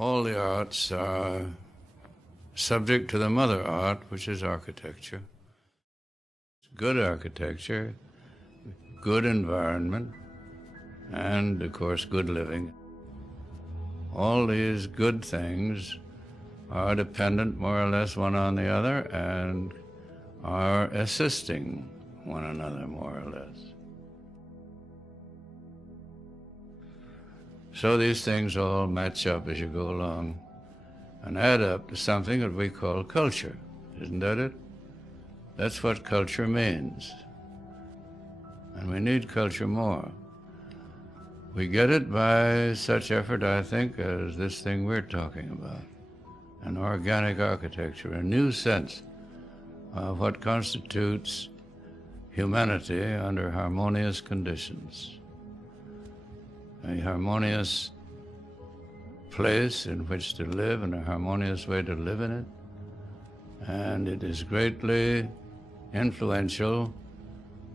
All the arts are subject to the mother art, which is architecture. Good architecture, good environment, and, of course, good living. All these good things are dependent more or less one on the other and are assisting one another more or less. So these things all match up as you go along and add up to something that we call culture. Isn't that it? That's what culture means. And we need culture more. We get it by such effort, I think, as this thing we're talking about. An organic architecture, a new sense of what constitutes humanity under harmonious conditions. A harmonious place in which to live and a harmonious way to live in it. And it is greatly influential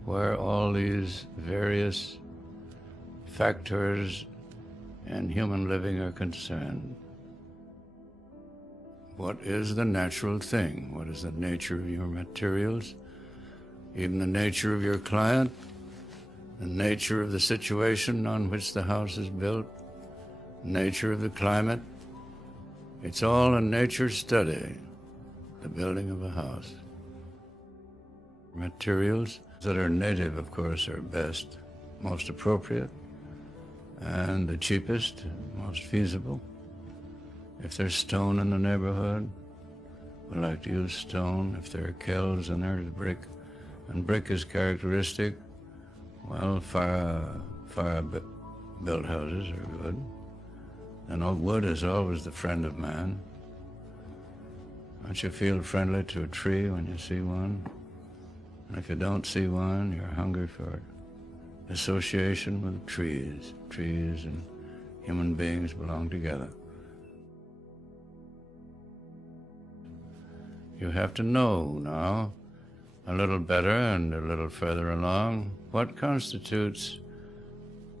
where all these various factors in human living are concerned. What is the natural thing? What is the nature of your materials? Even the nature of your client, the nature of the situation on which the house is built, nature of the climate. It's all a nature study, the building of a house. Materials that are native, of course, are best, most appropriate, and the cheapest, most feasible. If there's stone in the neighborhood, we like to use stone. If there are kilns and there's brick, and brick is characteristic, well, fire-built houses are good. And old wood is always the friend of man. Don't you feel friendly to a tree when you see one? And if you don't see one, you're hungry for it. Association with trees. Trees and human beings belong together. You have to know now, a little better and a little further along, what constitutes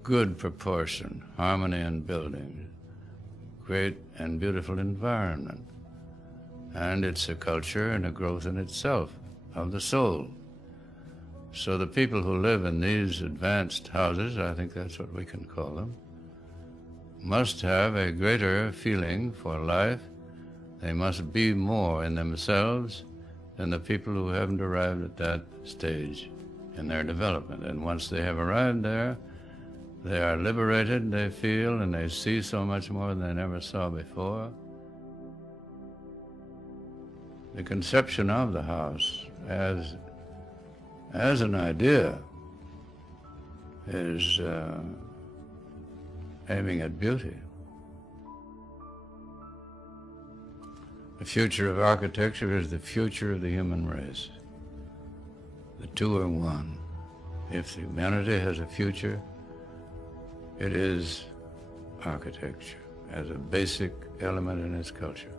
good proportion, harmony in buildings, great and beautiful environment. And it's a culture and a growth in itself of the soul. So the people who live in these advanced houses, I think that's what we can call them, must have a greater feeling for life. They must be more in themselves than the people who haven't arrived at that stage in their development. And once they have arrived there, they are liberated, they feel, and they see so much more than they never saw before. The conception of the house as an idea is aiming at beauty. The future of architecture is the future of the human race. The two are one. If humanity has a future, it is architecture as a basic element in its culture.